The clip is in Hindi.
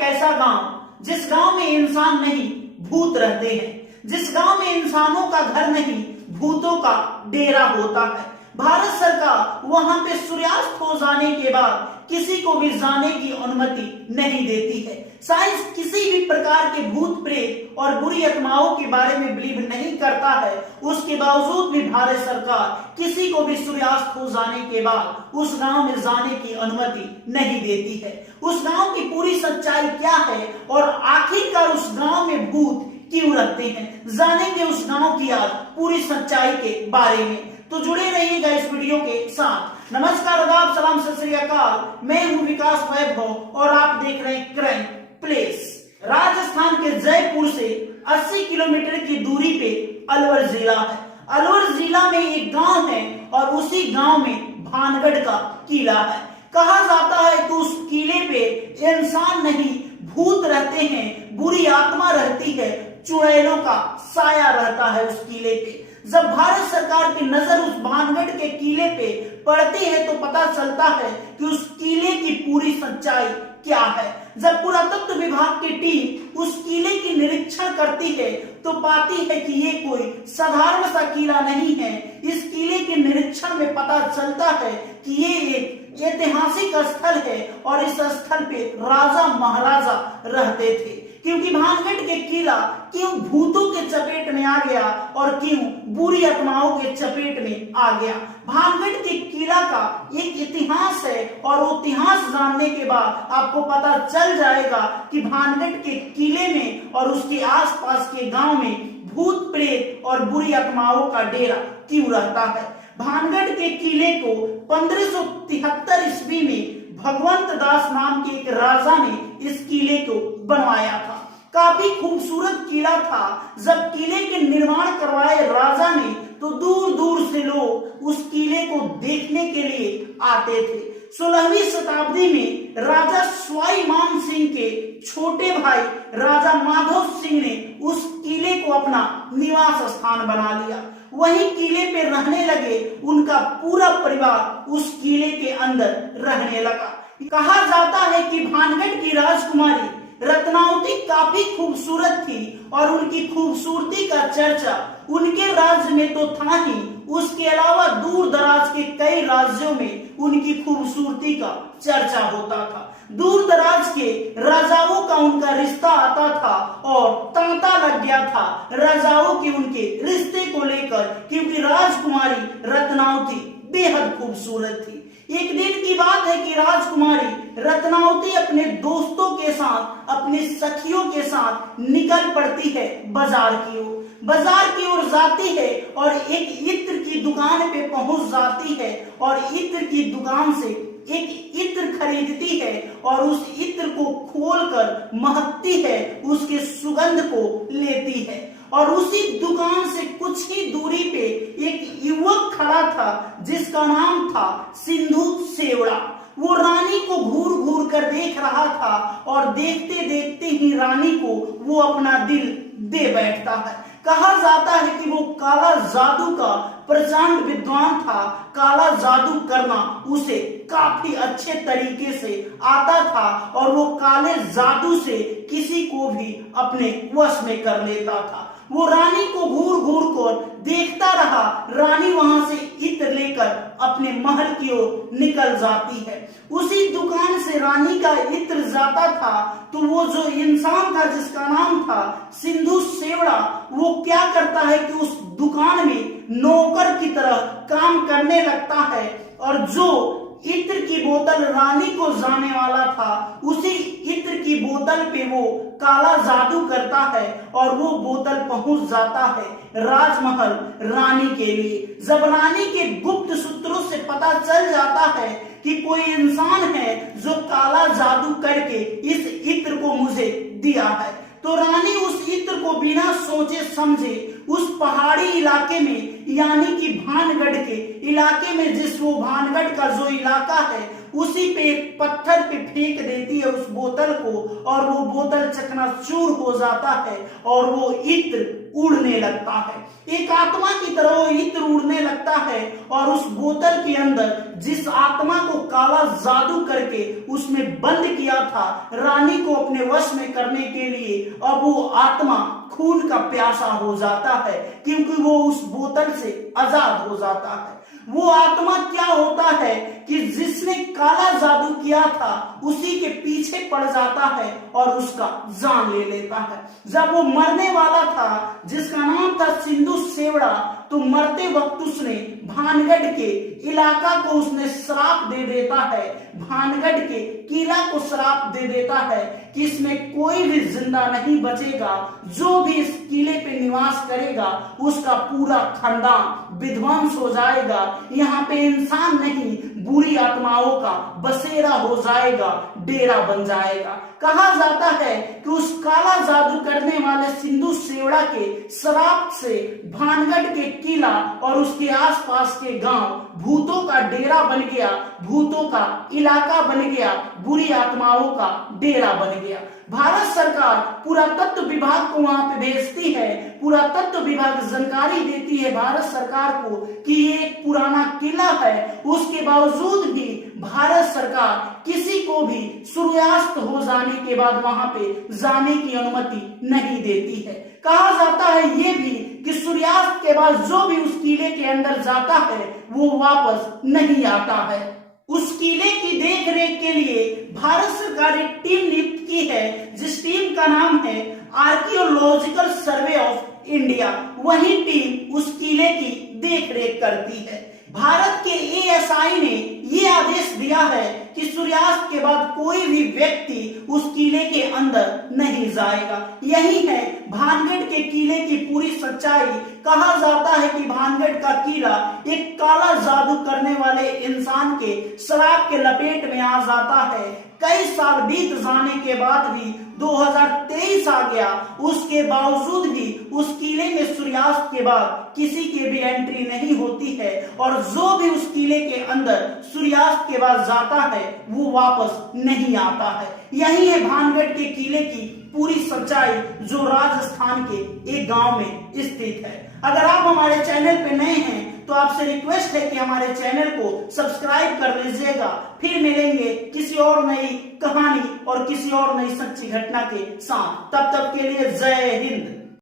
एक ऐसा गांव जिस गांव में इंसान नहीं भूत रहते हैं, जिस गांव में इंसानों का घर नहीं भूतों का डेरा होता है। भारत सरकार वहां पे सूर्यास्त हो जाने के बाद किसी को भी जाने की अनुमति नहीं देती है। साइंस किसी भी प्रकार के भूत प्रेत और बुरी आत्माओं के बारे में बिलीव नहीं करता है, उसके बावजूद भी भारत सरकार किसी को भी सूर्यास्त हो जाने के बाद उस गांव में जाने की अनुमति नहीं देती है। उस गांव की पूरी सच्चाई क्या है और आखिरकार उस गांव में भूत क्यों रहते हैं, जानेंगे उस गांव की आज पूरी सच्चाई के बारे में। तो जुड़े रहिएगा इस वीडियो के साथ। नमस्कार, आदाब, सलाम, सत श्री अकाल। मैं हूं विकास वैभव और आप देख रहे हैं क्राइम प्लेस। राजस्थान के जयपुर से 80 किलोमीटर की दूरी पे अलवर जिला है। अलवर जिला में एक गांव है और उसी गांव में भानगढ़ का किला है। कहा जाता है कि उस किले पे इंसान नहीं भूत रहते हैं, बुरी आत्मा रहती है, चुड़ैलों का साया रहता है उस किले पे। जब भारत सरकार की नजर उस भानगढ़ के किले पे पड़ती है तो पता चलता है कि उस किले की पूरी सच्चाई क्या है। जब पुरातत्व विभाग की टीम उस किले की निरीक्षण करती है तो पाती है कि ये कोई साधारण सा किला नहीं है। इस किले के निरीक्षण में पता चलता है कि ये एक ऐतिहासिक स्थल है और इस स्थल पे राजा महाराजा रहते थे। क्योंकि भानगढ़ के किला क्यों भूतों के चपेट में आ गया और क्यों बुरी आत्माओं के चपेट में आ गया, भानगढ़ के किला का एक इतिहास है और वो इतिहास जानने के बाद आपको पता चल जाएगा कि भानगढ़ के किले में और उसके आसपास के गांव में भूत प्रेत और बुरी आत्माओं का डेरा क्यों रहता है। भानगढ़ के किले को 1573 ईस्वी में भगवंत दास नाम के एक राजा ने इस किले को बनवाया था। काफी खूबसूरत किला था। जब किले के निर्माण करवाए राजा ने तो दूर दूर से लोग उस किले को देखने के लिए आते थे। 16वीं शताब्दी में राजा स्वाई मान सिंह के छोटे भाई राजा माधव सिंह ने उस किले को अपना निवास स्थान बना लिया। वहीं किले पे रहने लगे। उनका पूरा परिवार उस किले के अंदर रहने लगा। कहा जाता है कि भानगढ़ की राजकुमारी रत्नावती काफी खूबसूरत थी और उनकी खूबसूरती का चर्चा उनके राज्य में तो था ही, उसके अलावा दूर दराज के कई राज्यों में उनकी खूबसूरती का चर्चा होता था। दूर दराज के राजाओं का उनका रिश्ता आता था और तांता लग गया था राजाओं के उनके रिश्ते को लेकर, क्योंकि राजकुमारी रत्नावती बेहद खूबसूरत थी। एक दिन की बात है कि राजकुमारी रत्नावती अपने दोस्तों के साथ, अपने सखियों के साथ निकल पड़ती है बाजार की ओर जाती है और एक इत्र की दुकान पे पहुंच जाती है और इत्र की दुकान से एक इत्र खरीदती है और उस इत्र को खोलकर महकती है, उसके सुगंध को लेती है। और उसी दुकान से कुछ ही दूरी पे एक युवक खड़ा था जिसका नाम था सिंधु सेवड़ा। वो रानी को घूर घूर कर देख रहा था और देखते देखते ही रानी को वो अपना दिल दे बैठता है। कहा जाता है कि वो काला जादू का प्रचंड विद्वान था। काला जादू करना उसे काफी अच्छे तरीके से आता था और वो काले जादू से किसी को भी अपने वश में कर लेता था। वो रानी को घूर घूर कर देखता रहा। रानी वहां से इत्र लेकर अपने महल की ओर निकल जाती है। उसी दुकान से रानी का इत्र जाता था तो वो जो इंसान था जिसका नाम था सिंधु सेवड़ा, वो क्या करता है कि उस दुकान में नौकर की तरह काम करने लगता है और जो इत्र की बोतल रानी को जाने वाला था उसी इत्र की बोतल पे वो काला जादू करता है और वो बोतल पहुंच जाता है राजमहल रानी के लिए। जब रानी के गुप्त सूत्रों से पता चल जाता है कि कोई इंसान है जो काला जादू करके इस इत्र को मुझे दिया है, तो रानी उस इत्र को बिना सोचे समझे उस पहाड़ी इलाके में यानी कि भानगढ़ के इलाके में, जिस वो भानगढ़ का जो इलाका है उसी पे एक पत्थर पे फेंक देती है उस बोतल को, और वो बोतल चकनाचूर हो जाता है और वो इत्र उड़ने लगता है। एक आत्मा की तरह वो इत्र उड़ने लगता है, और उस बोतल के अंदर जिस आत्मा को काला जादू करके उसमें बंद किया था रानी को अपने वश में करने के लिए, अब वो आत्मा खून का प्यासा हो जाता है, क्योंकि वो उस बोतल से आजाद हो जाता है। वो आत्मा क्या होता है कि जिसने काला जादू किया था उसी के पीछे पड़ जाता है और उसका जान ले लेता है। जब वो मरने वाला था, जिसका नाम था सिंधु सेवड़ा, तो मरते वक्त उसने भानगढ़ के इलाका को उसने श्राप दे देता है, भानगढ़ के किला को श्राप दे देता है कि इसमें कोई भी जिंदा नहीं बचेगा, जो भी इस किले पे निवास करेगा उसका पूरा खानदान विध्वंस हो जाएगा, यहाँ पे इंसान नहीं बुरी आत्माओं का बसेरा हो जाएगा, डेरा बन जाएगा। कहा जाता है कि उस काला जादू करने वाले सिंधु सेवड़ा के श्राप से भानगढ़ के किला और उसके आसपास के गांव भूतों का डेरा बन गया, भूतों का इलाका बन गया, बुरी आत्माओं का डेरा बन गया। भारत सरकार पुरातत्व विभाग को वहां पे भेजती है, पुरातत्व विभाग जानकारी देती है भारत सरकार को कि ये एक पुराना किला है, उसके बावजूद भी भारत सरकार किसी को भी सूर्यास्त हो जाने के बाद वहां पे जाने की अनुमति नहीं देती है। कहा जाता है ये भी कि सूर्यास्त के बाद जो भी उस किले के अंदर जाता है वो वापस नहीं आता है। उस किले की देख रेख के लिए भारत सरकार एक टीम नियुक्त की है, जिस टीम का नाम है आर्कियोलॉजिकल सर्वे ऑफ इंडिया। वही टीम उस किले की देख रेख करती है। भारत के एएसआई ने यह आदेश दिया है कि सूर्यास्त के बाद कोई भी व्यक्ति उस किले के अंदर नहीं जाएगा। यही है भानगढ़ के किले की पूरी सच्चाई। कहा जाता है कि भानगढ़ का किला एक काला जादू करने वाले इंसान के श्राप के लपेट में आ जाता है। कई साल बीत जाने के बाद भी 2023 आ गया, उसके बावजूद भी उस किले में सूर्यास्त के बाद किसी के भी एंट्री नहीं होती है, और जो भी उस किले के अंदर सूर्यास्त के बाद जाता है वो वापस नहीं आता है। यही है भानगढ़ के किले की पूरी सच्चाई, जो राजस्थान के एक गांव में स्थित है। अगर आप हमारे चैनल पे नए हैं तो आपसे रिक्वेस्ट है कि हमारे चैनल को सब्सक्राइब कर लीजिएगा। फिर मिलेंगे किसी और नई कहानी और किसी और नई सच्ची घटना के साथ। तब तक के लिए जय हिंद।